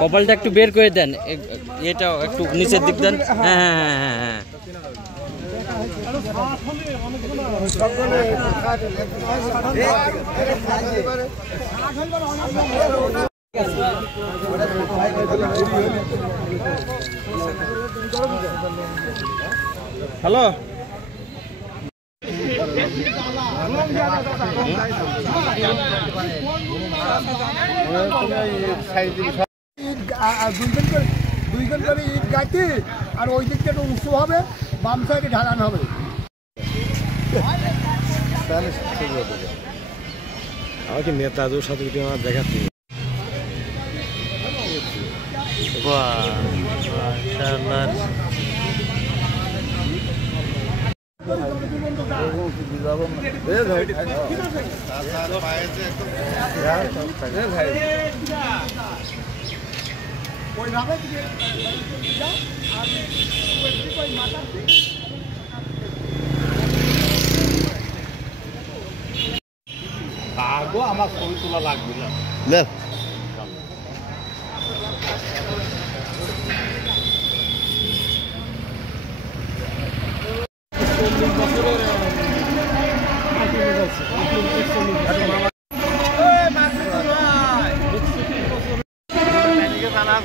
কপালটা একটু বের করে দেন, এটা একটু নিচের দিক দেন। হ্যাঁ হ্যাঁ হ্যাঁ হ্যাঁ। হ্যালো, দুইজন করে ইট গাঁথি আর ওই দিকটা একটু উঁচু হবে, বাম সাইডে ঢালান হবে। আমাকে নেতাদের সাথে দেখাচ্ছি। আমার ছবি তোলা লাগবে না।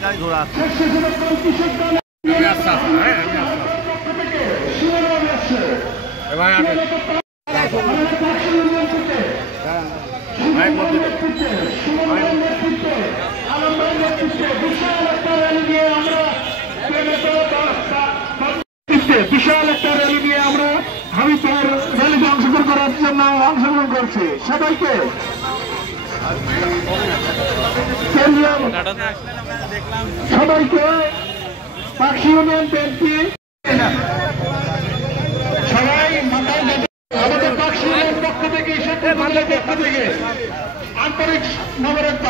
গাড়ি ঘোড়া বিশাল একটা র্যালি নিয়ে আমরা হাবিবপুর র্যালিতে অংশগ্রহণ করার জন্য অংশগ্রহণ করছি। সবাইকে সবাইকে পাখি ইউনিয়ন বিএনপি সবাই আমাদের পাখি ইউনিয়ন পক্ষ থেকে পক্ষ থেকে আন্তরিক নবরত্ন।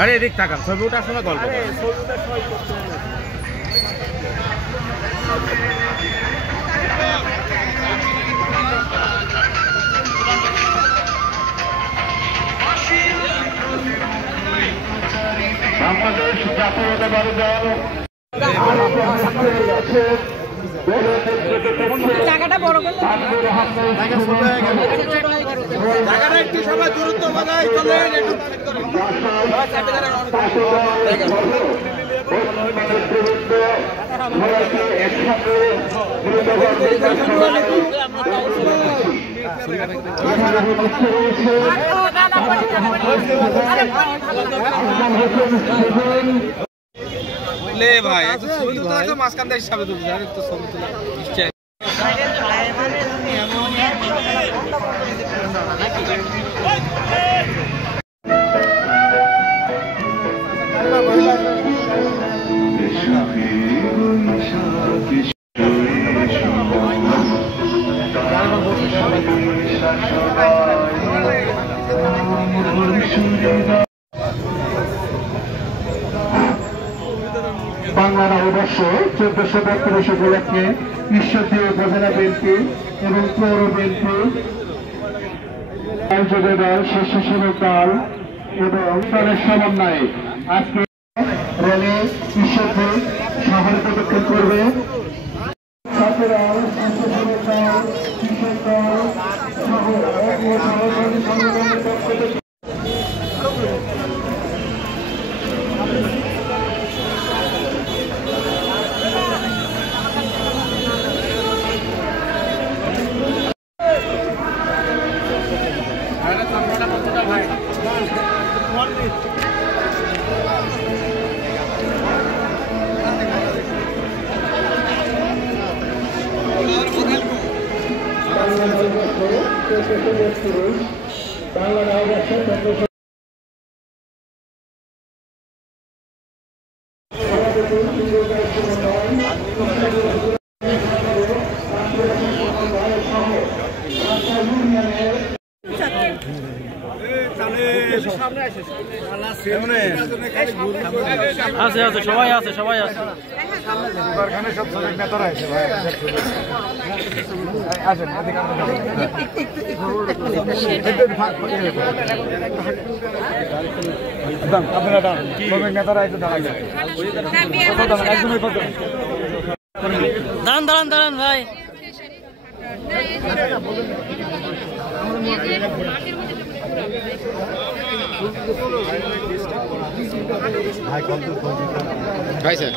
আরে এদিক থাকান, ছবি ওঠার সময় গল্প বাংলাদেশ জাতীয়তাবাদী দল জায়গাটা বড় করলে জায়গাটা একটু সবাই দূরত্ব বানাই চলেন একটু ভাই মাঝখান থেকে হিসাবে তো ছবি তোলা নিশ্চয়। বাংলা নববর্ষ 1432 উপলক্ষে ঈশ্বরদী উপজেলা বিএনপি এবং পৌর বিএনপি যোগের দল, স্বেচ্ছাসেবক দল এবং দলের সমন্বয়ে আজকে র্যালি ঈশ্বরদী শহরে প্রদক্ষিণ করবে। ছাত্ররা, স্বেচ্ছাসেবক দল, কৃষক দল সহ সংগঠনের পক্ষ থেকে বাংলা নববর্ষ আছে আছে সবাই আছে সবাই আছে দাঁড়ান দাঁড়ান দাঁড়ান ভাই ভাই স্যার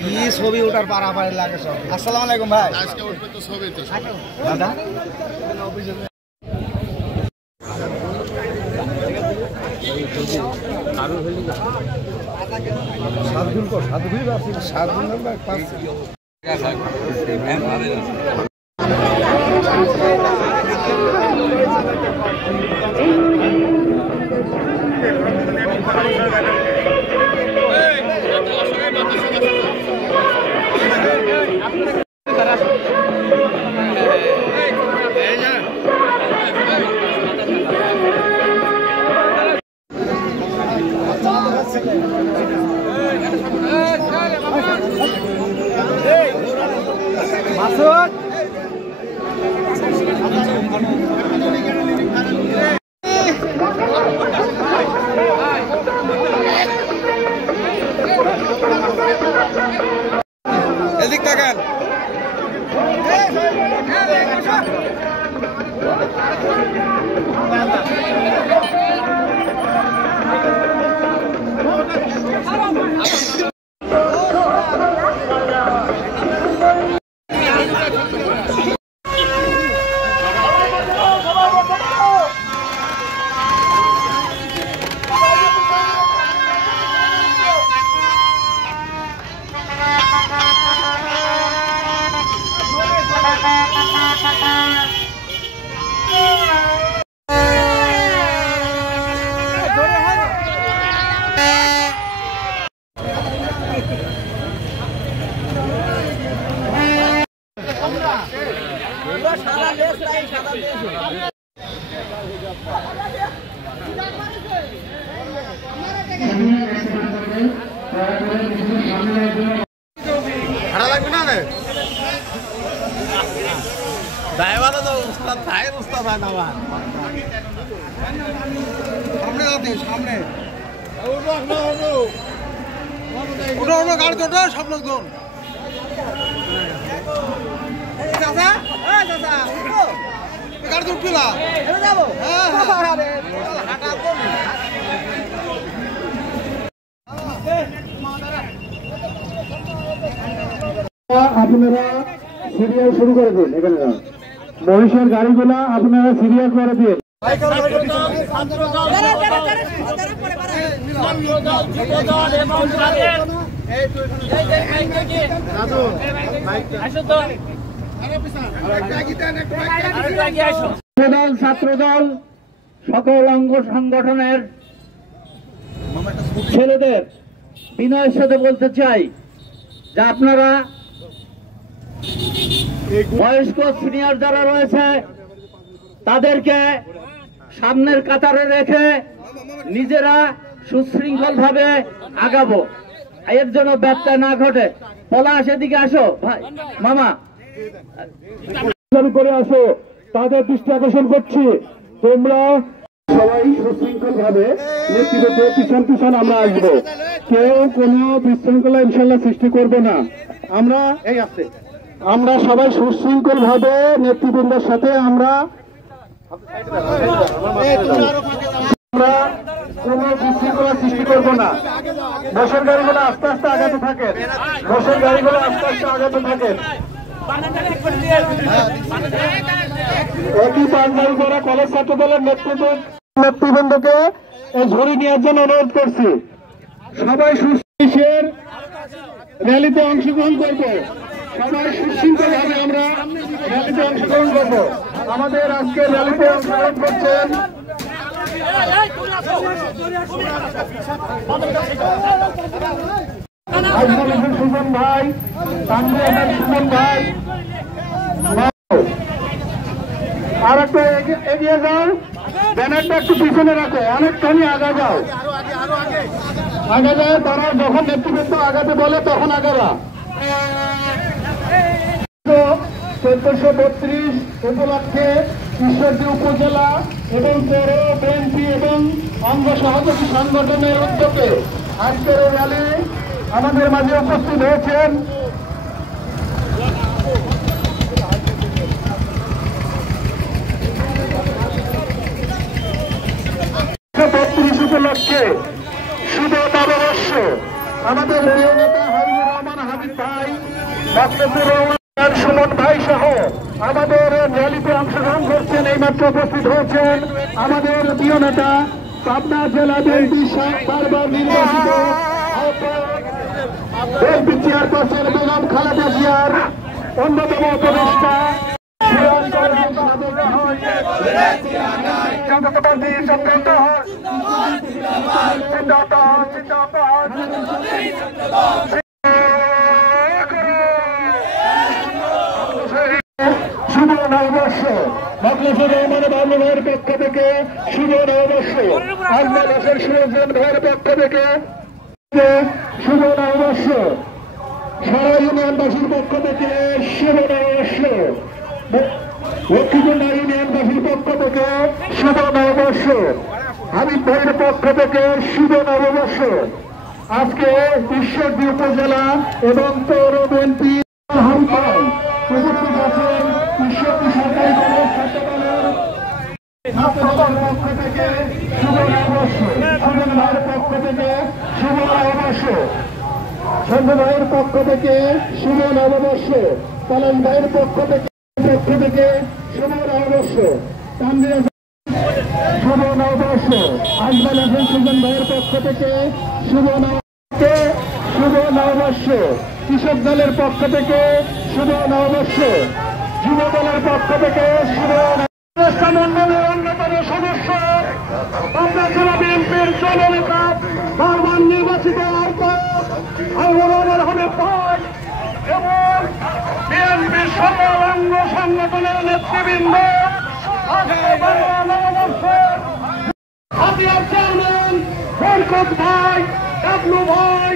কি ছবি ওঠার পারাপারে লাগে সব। আসসালামু আলাইকুম ভাই। আজকে উঠবে তো ছবি তো দাদা এদিক তাকান। ভাড়া লাগবে না রে ড্রাইভার তো উস্তাদ ভাই উস্তাদ ভাই না ভাই সামনে দাও সামনে ওটা ওটা গাড়ি তো সব লোকজন চাচা চাচা গাড়ি তো উঠবে না যাবো আপনারা সিরিয়াল শুরু করে দিন। এখানে মহিষের গাড়িগুলা আপনারা সিরিয়াল করে দিন। ছাত্রদল সকল অঙ্গ সংগঠনের ছেলেদের বিনয়ের সাথে বলতে চাই যে আপনারা বয়স্ক সিনিয়র যারা রয়েছে তাদেরকে সামনের কাতারে রেখে নিজেরা সুশৃঙ্খল ভাবে আগাবো, এর জন্য ব্যত্যয় না ঘটে। পলাশ এদিকে আসো ভাই, মামা করে আসো, তাদের দৃষ্টি আকর্ষণ করছি। তোমরা সবাই সুশৃঙ্খল ভাবে নেতৃত্ব পিছন পিছন আমরা আসবো, কেউ কোনো বিশৃঙ্খলা ইনশাল্লাহ সৃষ্টি করবো না। আমরা সবাই সুশৃঙ্খল ভাবে নেতৃবৃন্দের সাথে আমরা কোনো বিশৃঙ্খলা সৃষ্টি করবো না। বসের গাড়িগুলো আস্তে আস্তে আগাতে থাকে, বসের গাড়িগুলো আস্তে আস্তে আগাতে থাকে। একই পাঁচবাড়ি করা কলেজ ছাত্র দলের নেতৃবৃন্দকে এই ঝুড়ি নেওয়ার জন্য অনুরোধ করছি। সবাই সুশৃঙ্খল র্যালিতে অংশগ্রহণ করবো, সবাই সুশৃঙ্খল ভাবে আমরা র্যালিতে অংশগ্রহণ করবো। আমাদের আজকে র্যালিতে অংশগ্রহণ করছেন সুমন ভাই, তানভীর সুমন ভাই, আর একটু এগিয়ে যাও, ব্যানারটা একটু পিছনে রাখো, অনেকখানি আগা যাও, আগে যায়। তারা যখন নেতৃবৃন্দ আগাতে বলে তখন আগাবা। 1432 উপলক্ষে ঈশ্বরদী উপজেলা এবং পৌর বিএনপি এবং অঙ্গ সহযোগী সংগঠনের উদ্যোগে আজকের এই র্যালি আমাদের মাঝে উপস্থিত হয়েছেন উপলক্ষে শুভ নববর্ষ আমাদের প্রিয় নেতা হাবিবুর রহমান হাবিব ভাই, মাকসুদুর রহমান সুমন ভাই সহ আমাদের র্যালিতে অংশগ্রহণ করছেন। এইমাত্র উপস্থিত হয়েছেন আমাদের প্রিয় নেতা পাবনা জেলা বিএনপি বারবার নির্বাচিত বিএনপি চেয়ারপারসন বেগম খালেদা জিয়ার অন্যতম উপদেষ্টা শুভ নববর্ষ। মখলেসুর রহমান বাবলু ভাইয়ের পক্ষ থেকে শুভ নববর্ষ। আজমাল হোসেন সুরজন ভাইয়ের পক্ষ থেকে শুভ নববর্ষ। সারা ইউনিয়নবাসীর পক্ষ থেকে শুভ নববর্ষ। লক্ষ্মীকুণ্ডা ইউনিয়নবাসীর পক্ষ থেকে শুভ নববর্ষ। হাবিব ভাইয়ের পক্ষ থেকে শুভ নববর্ষ। আজকে ঈশ্বরদী উপজেলা এবং পৌর বিএনপি উপস্থিত আছেন ঈশ্বরদী সরকারি কলেজ ছাত্রদলের পক্ষ থেকে শুভ নববর্ষ। সুজন ভাইয়ের পক্ষ থেকে শুভ নববর্ষ। সঞ্জয় ভাইয়ের পক্ষ থেকে শুভ নববর্ষ। পলাশ ভাইয়ের পক্ষ থেকে শুভ নববর্ষ। শুভ নববর্ষ। আজমাল হোসেন সুজন ভাইয়ের পক্ষ থেকে শুভ নববর্ষ। কৃষক দলের পক্ষ থেকে শুভ নববর্ষ। যুব দলের পক্ষ থেকে শুভ মন্ডলের অন্যতম সদস্য পাবনা জেলা বিএনপির জননেতা বারবার নির্বাচিত হাবিবুর রহমান হাবিব ভাই এবং বিএনপির সকল অঙ্গ সংগঠনের নেতৃবৃন্দ নববর্ষের হাতিয়ার চেয়ারম্যান বরকত ভাই, ডাবলু ভাই,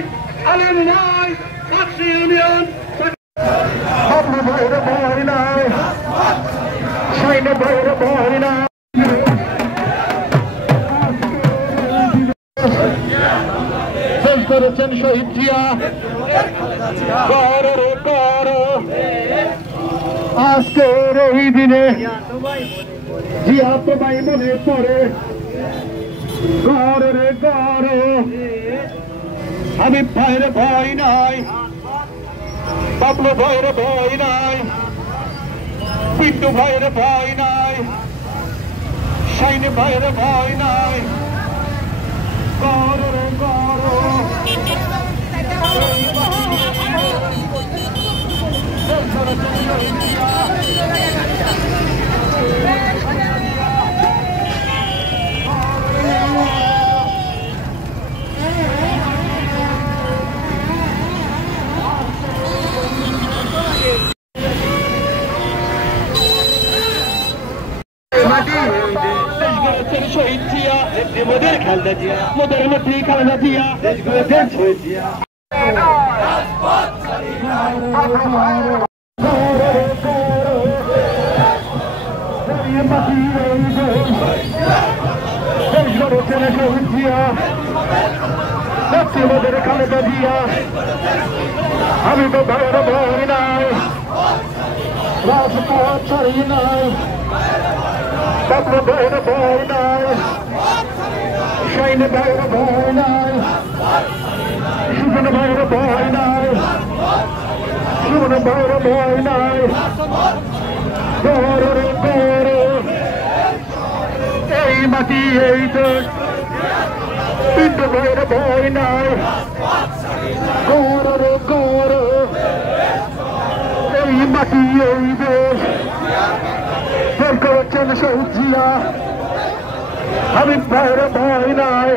আলিম ভাই, কাকসি ইউনিয়ন বাবলু ভাইয়ের ভয় নাই, সাইনে ভাইয়ের ভয় নাই। শেষ করেছেন শহীদ জিয়া। আজকের এই দিনে জিয়া তো ভাই মনে পড়ে। ঘর রে ঘর হাবিব ভাইয়ের ভয় নাই, বাবলু ভাইয়ের ভয় নাই, পিন্টু ভাইয়ের ভয় নাই, সাইনি ভাইয়ের ভয় নাই। ঘর রে ঘর শহীদ জিয়া, মোদের খালেদা জিয়া, মোদের নেত্রী খালেদা জিয়া, শহীদ জিয়া, নেত্রী মোদের খালেদা জিয়া। আমি তো ভাইয়ের ভয় নাই, রাজপথ ছাড়ি নাই, বাবলু ভাইয়ের ভয় নাই, সাইনে ভাইয়ের ভয় নাই, সুজন ভাইয়ের ভয় নাই, সুমন ভাইয়ের ভয় নাই। গৌর গৌর এই মাটি এই দেশ, পিন্টু ভাইয়ের ভয় নাই। গৌর গৌর এই মাটি এই দেশ, বের করেছেন শহীদ জিয়া। হাবিব ভাইয়ের ভয় নাই,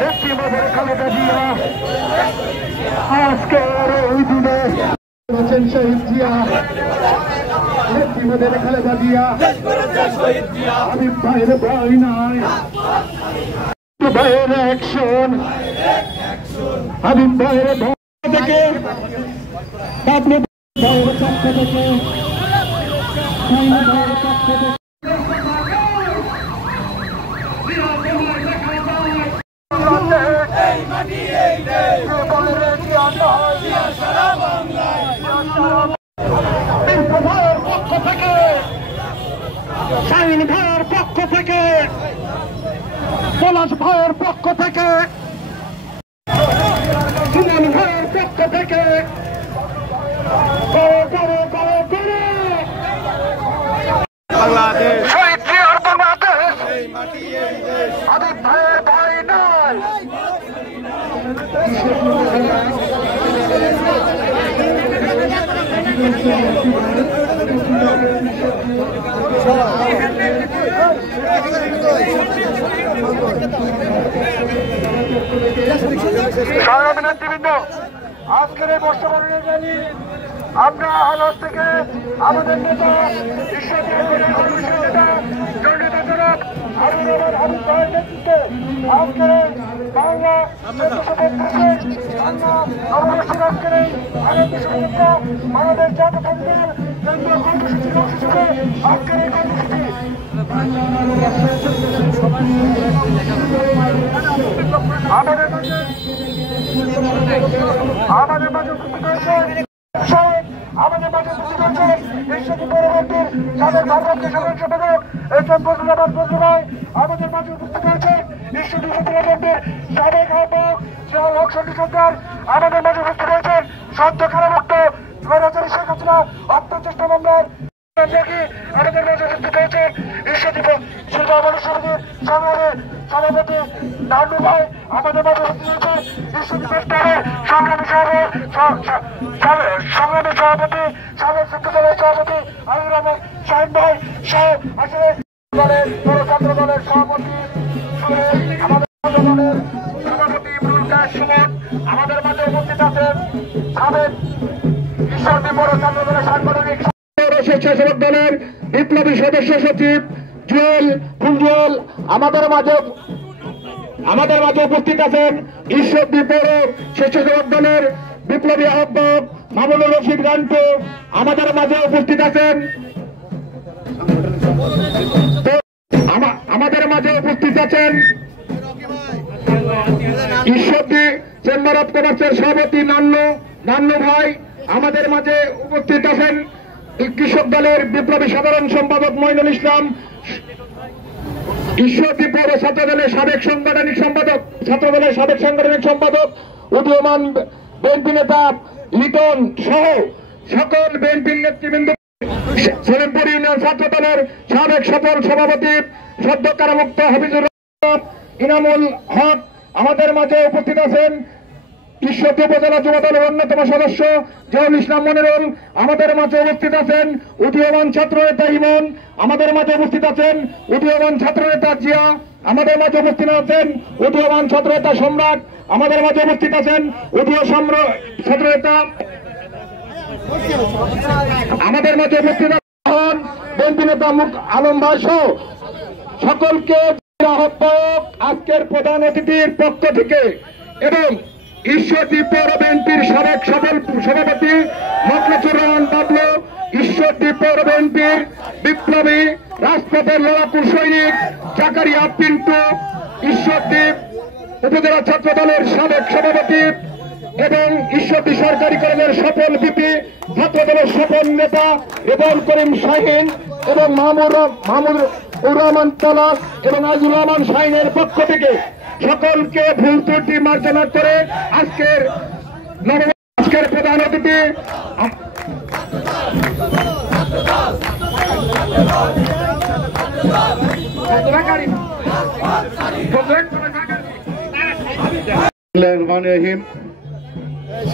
নেত্রী মোদের খালেদা জিয়া। আজকের ওই দিনে শহীদ জিয়া। ফাঁসিবাদের খালেদা জিয়া হাবিব ভাইয়ের ভয় নাই ভাইয়ের অ্যাকশন হাবিব ভাইয়ের ভয় থেকে বাবলু ভাইয়ের পক্ষ থেকে শাহিন ভাইয়ের পক্ষ থেকে পক্ষ থেকে শাহিন ভাইয়ের পক্ষ থেকে পলাশ ভাইয়ের পক্ষ থেকে সুমন ভাইয়ের পক্ষ থেকে বাংলাদেশ শহীদ জিয়ার বাংলাদেশ হাবিব ভাইয়ের ভয় নাই নেতৃবৃন্দ আজকের এই বর্ষবরণের র্যালি আমরা আলোচ থেকে আমাদের নেতা নেতা জননেতা জনাব হাবিব ভাইয়ের নেতৃত্বে আজকে বাংলা অবশ্যই আজকের এই আনন্দ শোভাযাত্রা বাংলাদেশ জাতীয়তান্ত্রিক কেন্দ্রীয় কর্মসূচির অংশ হিসেবে আজকের এই কর্মসূচি আমাদের মাঝে উপস্থিত হয়েছে আমাদের মাঝে উপস্থিত হয়েছে ঈশ্বরী পৌরমন্ত্রীর সাবেক ভারপ্রাপ্ত সাধারণ সম্পাদক এইচ.এম. ফজলুর রহমান ফজলু ভাই আমাদের মাঝে উপস্থিত হয়েছে ঈশ্বরী উপজেলা মন্ত্রীর সাবেক আহ্বায়ক জিয়াউল হক সন্ডি সরকার আমাদের মাঝে উপস্থিত হয়েছেন সদ্য কারামুক্ত স্বৈরাচারী শেখ হাসিনা হত্যাচেষ্টা মামলার আমাদের মাঝে উপস্থিত হয়েছে ঈশ্বরী শিল্প মানুষ সমিতির সংগ্রামের সভাপতি নান্নু ভাই আমাদের মাঝে উপস্থিত হয়েছে ঈশ্বরী প্রস্তাবের সংগ্রামী সভাপতি সাবেক ছাত্র দলের সভাপতি আমির রহমান শাহিন ভাই সহ আসলে দলের ছাত্র দলের সভাপতি আমাদের দলের সভাপতি ইমরুল কায়েস সুমন আমাদের মাঝে উপস্থিত আছেন সাবেক ঈশ্বরদী পৌর ছাত্র দলের সাংগঠনিক স্বেচ্ছাসেবক দলের বিপ্লবী সদস্য সচিব জুয়েল ফুলজুয়েল আমাদের মাঝে উপস্থিত আছেন ঈশ্বরদী পৌর স্বেচ্ছাসেবক দলের বিপ্লবী আহ্বায়ক মামুনুর রশিদ গান্টু আমাদের মাঝে উপস্থিত আছেন ঈশ্বরদী চেম্বার অফ কমার্সের সভাপতি নান্নু ভাই আমাদের মাঝে উপস্থিত আছেন কৃষক দলের বিপ্লবী সাধারণ সম্পাদক মঈনুল ইসলাম ঈশ্বরদী পৌর ছাত্র দলের সাবেক সাংগঠনিক সম্পাদক উদীয়মান বিএনপি নেতা লিটন সহ সকল বিএনপির নেতৃবৃন্দ সলিমপুর ইউনিয়ন ছাত্র দলের সাবেক সফল সভাপতি সদ্য কারামুক্ত হাফিজুর রহমান ইনামুল হক আমাদের মাঝে উপস্থিত আছেন ঈশ্বরদী উপজেলা যুব দলের অন্যতম সদস্য জিয়াউল ইসলাম মনিরুল আমাদের মাঝে উপস্থিত আছেন উদীয়মান ছাত্র নেতা ইমন আমাদের মাঝে উপস্থিত আছেন উদীয়মান ছাত্র নেতা জিয়া আমাদের মাঝে উপস্থিত আছেন উদীয়মান ছাত্র নেতা সম্রাট আমাদের মাঝে উপস্থিত আছেন ছাত্র নেতা আমাদের মাঝে উপস্থিত আছেন বিএনপি নেতা মুখ আলম ভাই সহ সকলকে আহ্বায়ক আজকের প্রধান অতিথির পক্ষ থেকে এবং ঈশ্বরদী পৌর বিএনপির সাবেক সভাপতি মখলেছুর রহমান বাবলু ঈশ্বরদী পৌর বিএনপির বিপ্লবী রাজপথের লড়াকু সৈনিক জাকারিয়া পিন্টু ঈশ্বরদী উপজেলা ছাত্র দলের সাবেক সভাপতি এবং ঈশ্বরদী সরকারি কলেজের সফল ভিপি ছাত্র দলের সফল নেতা রেবল করিম শাহিন এবং মাহমুদুর রহমান পলাশ এবং আজিজুর রহমান শাহিনের পক্ষ থেকে সকলকে ভুল ত্রুটি মার্জনা করে আজকের প্রধান অতিথি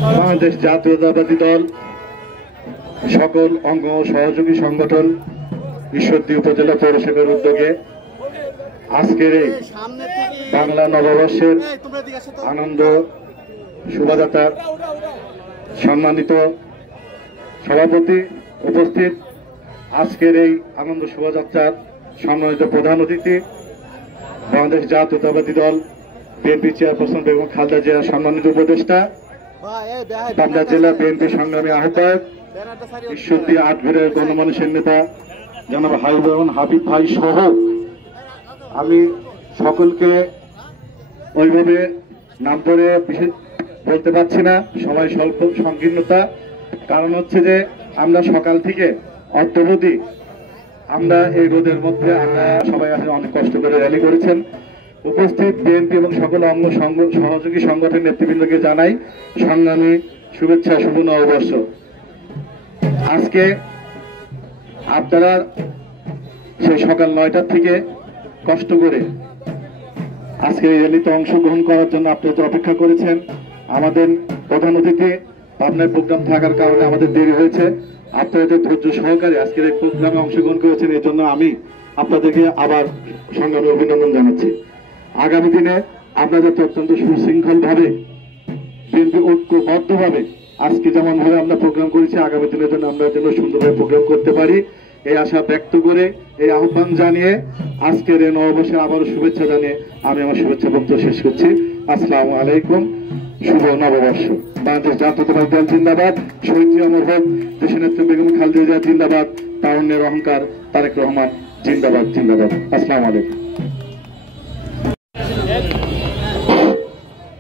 বাংলাদেশ জাতীয়তাবাদী দল সকল অঙ্গ সহযোগী সংগঠন ঈশ্বরদী উপজেলা পৌরসভার উদ্যোগে আজকের এই বাংলা নববর্ষের আনন্দ শোভাযাত্রার সম্মানিত সভাপতি উপস্থিত আজকের এই আনন্দ শোভাযাত্রার সম্মানিত প্রধান অতিথি বাংলাদেশ জাতীয়তাবাদী দল বিএনপি চেয়ারপারসন বেগম খালেদা জিয়ার সম্মানিত উপদেষ্টা, পাবনা জেলা বিএনপি সংগ্রামী আহ্বায়ক, ঈশ্বরদী আটঘরের গণমানুষের নেতা জনাব হাবিব ভাই সহ আমি সকলকে ওইভাবে নাম ধরে বিশেষ বলতে পারছি না, সময় স্বল্প সংকীর্ণতা। কারণ হচ্ছে যে আমরা সকাল থেকে অদ্যবধি আমরা এই রোদের মধ্যে আমরা সবাই আসলে অনেক কষ্ট করে র্যালি করেছেন। উপস্থিত বিএনপি এবং সকল অঙ্গ সহযোগী সংগঠনের নেতৃবৃন্দকে জানাই সংগ্রামী শুভেচ্ছা, শুভ নববর্ষ। আজকে আপনারা সেই সকাল 9টার থেকে কষ্ট করে আজকে এই র্যালিতে অংশগ্রহণ করার জন্য আপনারা অপেক্ষা করেছেন। আমাদের প্রধান অতিথি পাবনায় প্রোগ্রাম থাকার কারণে আমাদের দেরি হয়েছে। আপনারা যে ধৈর্য সহকারে আজকের এই প্রোগ্রামে অংশগ্রহণ করেছেন, এর জন্য আমি আপনাদেরকে আবার সংগ্রামী অভিনন্দন জানাচ্ছি। আগামী দিনে আমরা যাতে অত্যন্ত সুশৃঙ্খল ভাবে বিএনপি ঐক্যবদ্ধভাবে আজকে যেমন ভাবে আমরা প্রোগ্রাম করেছি, আগামী দিনের জন্য আমরা যেন সুন্দরভাবে প্রোগ্রাম করতে পারি, এই আশা ব্যক্ত করে এই আহ্বান জানিয়ে আজকের এই নববর্ষে আবারও শুভেচ্ছা জানিয়ে আমি আমার শুভেচ্ছা বক্তব্য শেষ করছি। আসসালামু আলাইকুম, শুভ নববর্ষ। বাংলাদেশ জাতীয়তাবাদী দল জিন্দাবাদ, শহীদ অমর হোক দেশনেত্রী বেগম খালেদা জিয়া জিন্দাবাদ, তারুণ্যের অহংকার তারেক রহমান জিন্দাবাদ জিন্দাবাদ। আসসালামু আলাইকুম।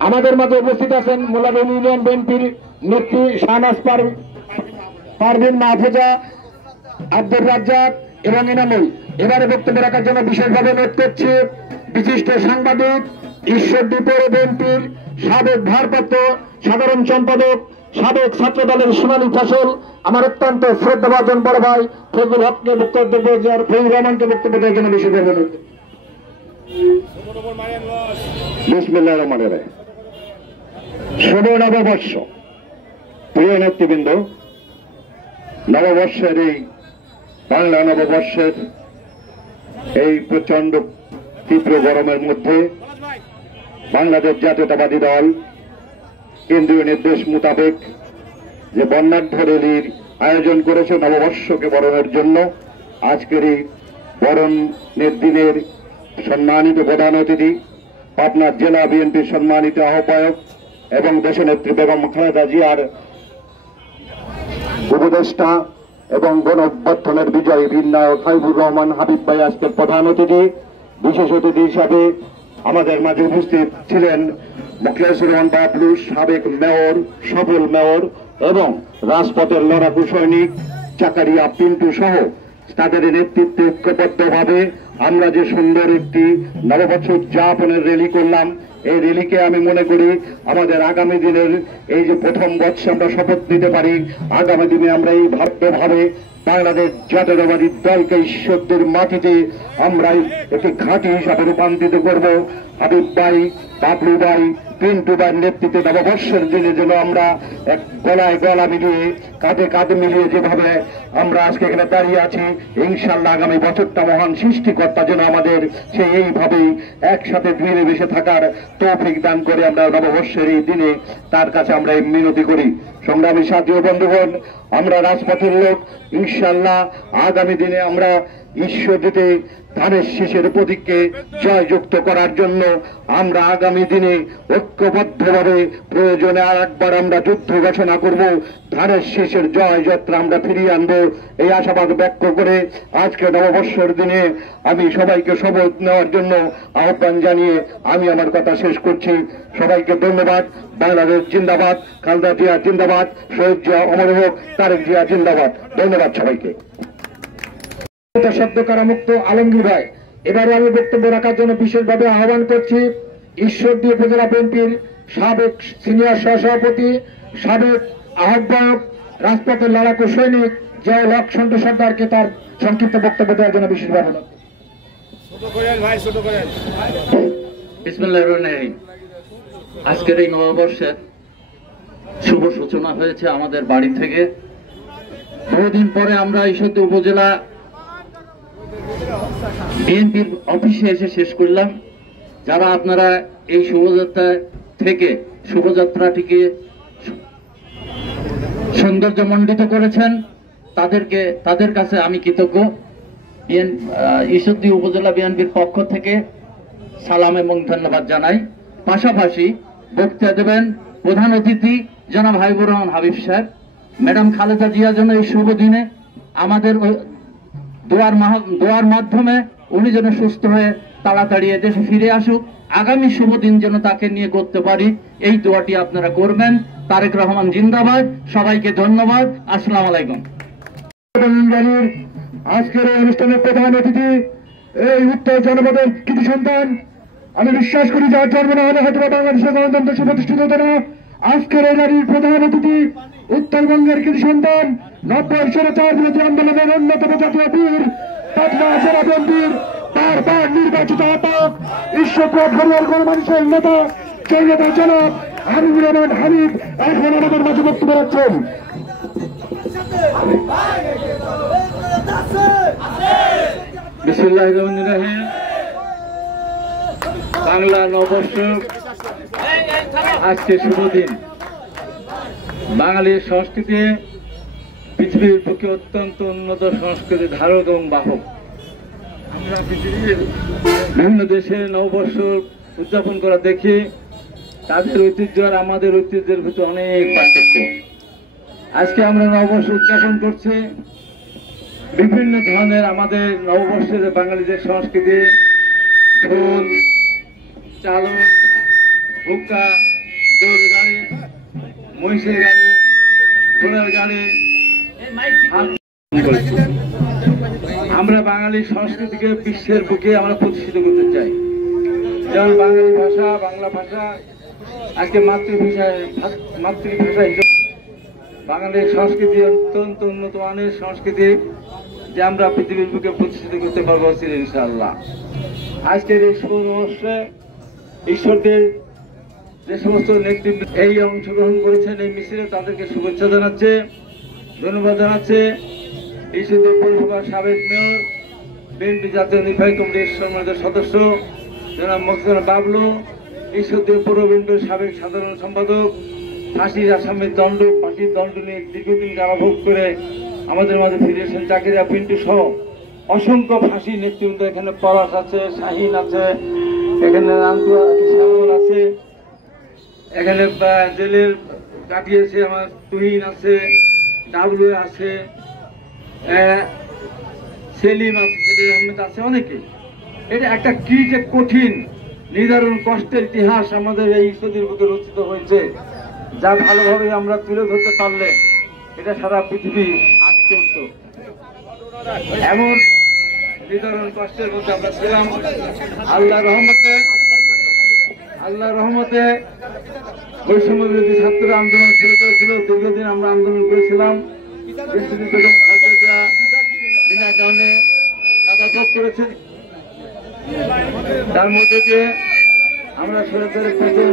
আমাদের মাঝে উপস্থিত আছেন মোলাবেন ইউনিয়ন বিএনপির নেত্রী শাহনাজ পারভিন মাহফুজা, আব্দুর রাজ্জাক এবং এনামুল। এবারে বক্তব্য রাখার জন্য বিশেষভাবে অনুরোধ করছি বিশিষ্ট সাংবাদিক, ঈশ্বরদী পৌর বিএনপির সাবেক ভারপ্রাপ্ত সাধারণ সম্পাদক, সাবেক ছাত্র দলের সোনালী ফসল, আমার অত্যন্ত শ্রদ্ধাভাজন বড় ভাই ফজলুল হককে বক্তব্য দেবেন আর ফজলুর রহমানকে বক্তব্য দেওয়ার জন্য বিশেষভাবে অনুরোধ। বিসমিল্লাহির রহমানির রহিম। শুভ নববর্ষ। প্রিয় নেতৃবৃন্দ, নববর্ষের এই বাংলা নববর্ষের এই প্রচন্ড তীব্র গরমের মধ্যে বাংলাদেশ জাতীয়তাবাদী দল কেন্দ্রীয় নির্দেশ মোতাবেক যে বর্ণাঢ্য র্যালির আয়োজন করেছে নববর্ষকে বরণের জন্য, আজকের এই বরণের দিনের সম্মানিত প্রধান অতিথি পাবনা জেলা বিএনপির সম্মানিত আহ্বায়ক এবং দেশনেত্রী বেগম খালেদা জিয়ার উপদেষ্টা এবং গণঅভ্যুত্থানের বিজয়ী বীর নায়ক হাবিবুর রহমান হাবিব ভাই আজকের প্রধান অতিথি। বিশেষ অতিথি হিসাবে আমাদের মাঝে উপস্থিত ছিলেন মুখলেসুর রহমান বাবলু, সাবেক মেয়র, সফল মেয়র এবং রাজপথের লড়াকু সৈনিক চাকারিয়া পিন্টু সহ তাদের নেতৃত্বে ঐক্যবদ্ধভাবে আমরা যে সুন্দর একটি নববর্ষ উদযাপনের র্যালি করলাম, এই র্যালিকে আমি মনে করি আমাদের আগামী দিনের এই যে প্রথম বর্ষে আমরা শপথ নিতে পারি, আগামী দিনে আমরা এই ভাবে বাংলাদেশ জাতীয়তাবাদী দলকে ঈশ্বরদের মাটিতে আমরা একটি ঘাঁটি হিসাবে রূপান্তরিত করব। হাবিব ভাই, বাবলু ভাই, পিন্টু ভাইয়ের নেতৃত্বে নববর্ষের দিনে যেন আমরা এক গলায় গলা মিলিয়ে কাঁধে কাঁধে মিলিয়ে যেভাবে আমরা আজকে এখানে দাঁড়িয়ে আছি, ইনশাল্লাহ আগামী বছরটা মহান সৃষ্টিকর্তা যেন আমাদের সেই এইভাবেই একসাথে মিলেমিশে থাকার তৌফিক দান করে আমরা নববর্ষের এই দিনে তার কাছে আমরা এই মিনতি করি। সংগ্রামী সাথী ও বন্ধুগণ, আমরা রাজপথের লোক, ইনশাল্লাহ আগামী দিনে আমরা ঈশ্বরদীতে ধানের শীষের প্রতীককে জয়যুক্ত করার জন্য আমরা আগামী দিনে ঐক্যবদ্ধভাবে প্রয়োজনে আর একবার আমরা যুদ্ধ ঘোষণা করব, ধানের শীষের জয় যাত্রা আমরা ফিরিয়ে আনবো এই আশাবাদ ব্যক্ত করে আজকে নববর্ষের দিনে আমি সবাইকে শপথ নেওয়ার জন্য আহ্বান জানিয়ে আমি আমার কথা শেষ করছি। সবাইকে ধন্যবাদ। বাংলাদেশ জিন্দাবাদ, খালেদা জিয়া জিন্দাবাদ, শহীদ জিয়া অমর হোক, তারেক জিয়া জিন্দাবাদ। ধন্যবাদ সবাইকে। শব্দ কারামুক্ত আলমগীর ভাই। এবারে আমি বক্তব্য রাখার জন্য বিশেষভাবে আহ্বান করছি ঈশ্বরদী উপজেলা বিএনপির সাবেক সিনিয়র সহসভাপতি, সাবেক আহ্বায়ক, রাজপথের লড়াকু সৈনিক জিয়াউল হক সন্টু সর্দারকে তার সংক্ষিপ্ত বক্তব্য দেওয়ার জন্য বিশেষভাবে বিসমিল্লাহির রহমানির রহিম। আজকের এই নববর্ষের শুভ সূচনা হয়েছে আমাদের বাড়ি থেকে। বহুদিন পরে আমরা ঈশ্বরদী উপজেলা বিএনপির অফিসে এসে শেষ করলাম। যারা আপনারা এই শুভযাত্রাটিকে সৌন্দর্যমণ্ডিত করেছেন, তাদের কাছে আমি কৃতজ্ঞ। ঈশ্বরদী উপজেলা বিএনপির পক্ষ থেকে সালাম এবং ধন্যবাদ জানাই। পাশাপাশি বক্তৃতা দেবেন প্রধান অতিথি জনাব হাবিবুর রহমান হাবিব সাহেব। ম্যাডাম খালেদা জিয়া যেন এই শুভ দিনে আমাদের দোয়ার মাধ্যমে উনি যেন সুস্থ হয়ে তাড়াতাড়ি এদেশে ফিরে আসুক, আগামী শুভ দিন যেন তাকে নিয়ে করতে পারি, এই দোয়াটি আপনারা করবেন। তারেক রহমান জিন্দাবাদ। সবাইকে ধন্যবাদ। আসসালামু আলাইকুম। আজকের এই অনুষ্ঠানের প্রধান অতিথি এই উত্তর জনপদের কৃতি সন্তান, আমি বিশ্বাস করি যার জন্ম না হলে হয়তো বাংলাদেশের গণতন্ত্র সুপ্রতিষ্ঠিত হতো না। আজকের এই নারীর প্রধান অতিথি উত্তরবঙ্গের কৃতি সন্তান, 90 স্বৈরাচার বিরোধী আন্দোলনের অন্যতম জাতীয় বীর, পাটনা জেলা বিএনপির বারবার নির্বাচিত আহ্বায়ক, ঈশ্বরপ্রদ ঘরোয়ার গণমানুষের নেতা জয়নেতা জনাব হাবিবুর রহমান হাবিব এখন আমাদের মাঝে বক্তব্য রাখছেন। বিসমিল্লাহির রহমানির রহিম। বাংলা নববর্ষ আজকে শুভ দিন। বাঙালির সংস্কৃতি পৃথিবীর বুকে অত্যন্ত উন্নত সংস্কৃতি ধারক এবং বাহক। আমরা পৃথিবীর বিভিন্ন দেশে নববর্ষ উদযাপন করা দেখি, তাদের ঐতিহ্য আর আমাদের ঐতিহ্যের ভিতরে অনেক পার্থক্য। আজকে আমরা নববর্ষ উদযাপন করছি। বিভিন্ন ধরনের আমাদের নববর্ষের বাঙালিদের সংস্কৃতি, ঢোল, চালন, হুক্কা, দোল গাড়ি, মহিষের গাড়ি, ঘোড়ার গাড়ি, আমরা বাঙালি সংস্কৃতিকে বিশ্বের বুকে আমরা প্রতিষ্ঠিত করতে চাই। যেমন বাঙালি ভাষা, বাংলা ভাষা আজকে মাতৃভাষা হিসেবে বাঙালির সংস্কৃতি অত্যন্ত উন্নত মানের সংস্কৃতি, যে আমরা পৃথিবীর বুকে প্রতিষ্ঠিত করতে পারবো ইনশাআল্লাহ। আজকের এই শুভ নববর্ষে ঈশ্বরদের যে সমস্ত নেতৃত্ব এই অংশগ্রহণ করেছেন এই মিছিলে, তাদেরকে শুভেচ্ছা জানাচ্ছে, ধন্যবাদ জানাচ্ছে। ঈশ্বরদের পৌরসভার সাবেক মেয়র, বিএনপি জাতীয় নির্বাহী কমিটির সম্মানিত সদস্য জনাব মোস্তফা বাবলু, ঈশ্বরদের পৌর বিএনপির সাবেক সাধারণ সম্পাদক, ফাঁসির আসামির ফাঁসির দণ্ড নিয়ে দীর্ঘদিন কারাভোগ করে আমাদের মাঝে ফিরে এসেছেন জাকিরা পিন্টু সহ অসংখ্য ফাঁসি নেতৃবৃন্দ। এখানে পলাশ আছে, শাহিন আছে, এখানে শ্যামল আছে, এখানে জেলের কাটিয়েছে আমার তুহিন আছে, ডাবলু আছে, সেলিম আছে, সেলিম আহমেদ আছে, অনেকে। এটা একটা কি যে কঠিন নিদারুণ কষ্টের ইতিহাস আমাদের এই ঈশ্বরদের বুকে রচিত হয়েছে, যা ভালোভাবে আমরা তুলে ধরতে পারলে এটা সারা পৃথিবী আজকে উঠত। এমন নিদারুণ কষ্টের মধ্যে আমরা ছিলাম। আল্লাহ রহমতে বৈষম্য বিরোধী ছাত্র আন্দোলন শুরু করেছিল। দীর্ঘদিন আমরা আন্দোলন করেছিলাম। বিনা কারণে কারাভোগ করেছেন। তার মধ্যে দিয়ে আমরা সরকারের প্রথম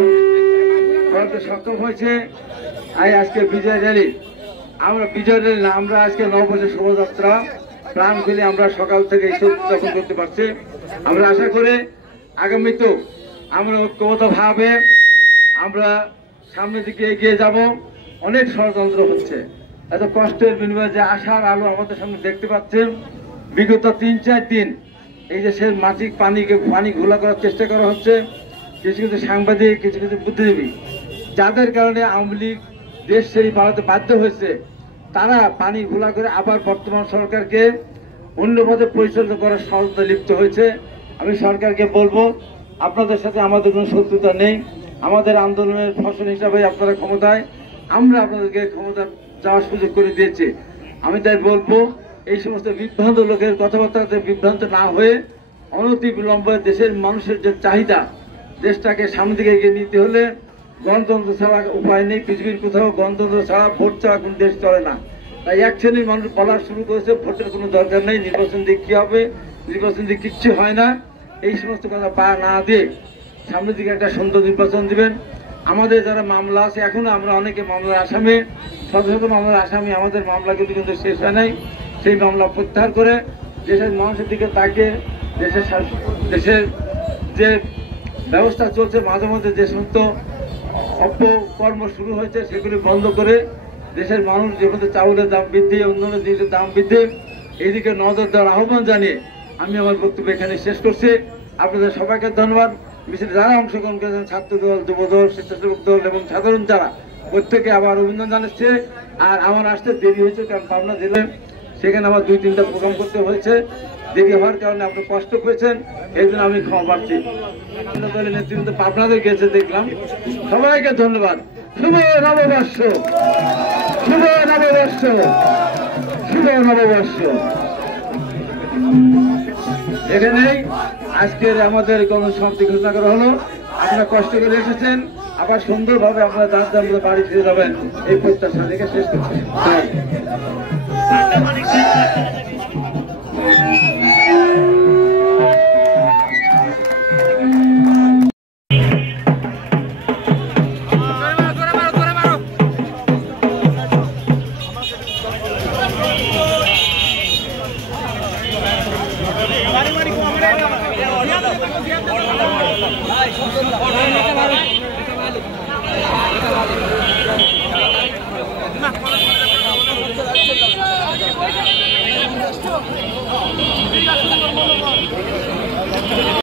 করতে সক্ষম হয়েছে। আজকে বিজয় র্যালি, আমরা বিজয় র্যালি না, আমরা আজকে নববর্ষের শোভাযাত্রা প্রাণ খুলে আমরা সকাল থেকে উদযাপন করতে পারছি। আমরা আশা করি আগামীতেও আমরা ঐক্যবদ্ধভাবে আমরা সামনের দিকে এগিয়ে যাব। অনেক ষড়যন্ত্র হচ্ছে, এত কষ্টের বিনিময়ে যে আশার আলো আমাদের সামনে দেখতে পাচ্ছেন। বিগত 3-4 দিন এই যে সে মাটি পানি ঘোলা করার চেষ্টা করা হচ্ছে। কিছু কিছু সাংবাদিক, কিছু কিছু বুদ্ধিজীবী, যাদের কারণে আওয়ামী লীগ দেশ ছেড়ে পালাতে বাধ্য হয়েছে, তারা পানি ঘোলা করে আবার বর্তমান সরকারকে অন্য পথে পরিচালিত করার ষড়যন্ত্রে লিপ্ত হয়েছে। আমি সরকারকে বলবো, আপনাদের সাথে আমাদের কোনো শত্রুতা নেই। আমাদের আন্দোলনের ফসল হিসাবে আপনারা ক্ষমতায়, আমরা আপনাদেরকে ক্ষমতা যাওয়ার সুযোগ করে দিয়েছি। আমি তাই বলবো, এই সমস্ত বিভ্রান্ত লোকের কথাবার্তাতে বিভ্রান্ত না হয়ে অনতি বিলম্বে দেশের মানুষের যে চাহিদা, দেশটাকে সামনে দিকে এগিয়ে নিতে হলে গণতন্ত্র ছাড়া উপায় নেই। পৃথিবীর কোথাও গণতন্ত্র ছাড়া, ভোট ছাড়া কোন দেশ চলে না। তাই এক শ্রেণীর মানুষ বলা শুরু করেছে ভোটের কোনো দরকার নেই, নির্বাচন দিয়ে কি হবে, নির্বাচন দিয়ে কিচ্ছু হয় না। এই সমস্ত কথা পা না দিয়ে সামনের দিকে একটা সুন্দর নির্বাচন দিবেন। আমাদের যারা মামলা আছে, এখনো আমরা অনেকে মামলার আসামি, শত শত মামলার আসামি, আমাদের মামলা কিন্তু শেষ হয় নাই। সেই মামলা প্রত্যাহার করে দেশের মানুষের দিকে তাকিয়ে দেশের যে ব্যবস্থা চলছে, মাঝে মধ্যে যে সমস্ত অপকর্ম শুরু হয়েছে সেগুলি বন্ধ করে দেশের মানুষ যেভাবে চাউলের দাম বৃদ্ধি, অন্যান্য জিনিসের দাম বৃদ্ধি, এইদিকে নজর দেওয়ার আহ্বান জানিয়ে আমি আমার বক্তব্য এখানে শেষ করছি। আপনাদের সবাইকে ধন্যবাদ। মিছিলে যারা অংশগ্রহণ করেছেন, ছাত্র দল, যুব দল, স্বেচ্ছাসেবক দল এবং সাধারণ যারা, প্রত্যেকে আবার অভিনন্দন জানাচ্ছে। আর আমার আসতে দেরি হয়েছে, কারণ পাবনা জেলায় সেখানে আমার 2-3টা প্রোগ্রাম করতে হয়েছে। দেরি হওয়ার কারণে আপনি কষ্ট পেয়েছেন, এই জন্য আমি ক্ষমা পাচ্ছি। দলের নেতৃত্ব পাবনাতে গেছে দেখলাম। সবাইকে ধন্যবাদ। শুভ নববর্ষ, শুভ নববর্ষ, শুভ নববর্ষ। এখানেই আজকের আমাদের কর্মসমাপ্তি ঘোষণা করা হলো। আপনারা কষ্ট করে এসেছেন, আবার সুন্দরভাবে আপনারা দাঁত দাঁত বাড়ি ফিরে যাবেন, এই প্রত্যাশা রেখে শেষ করছেন। বাড়ি বাড়ি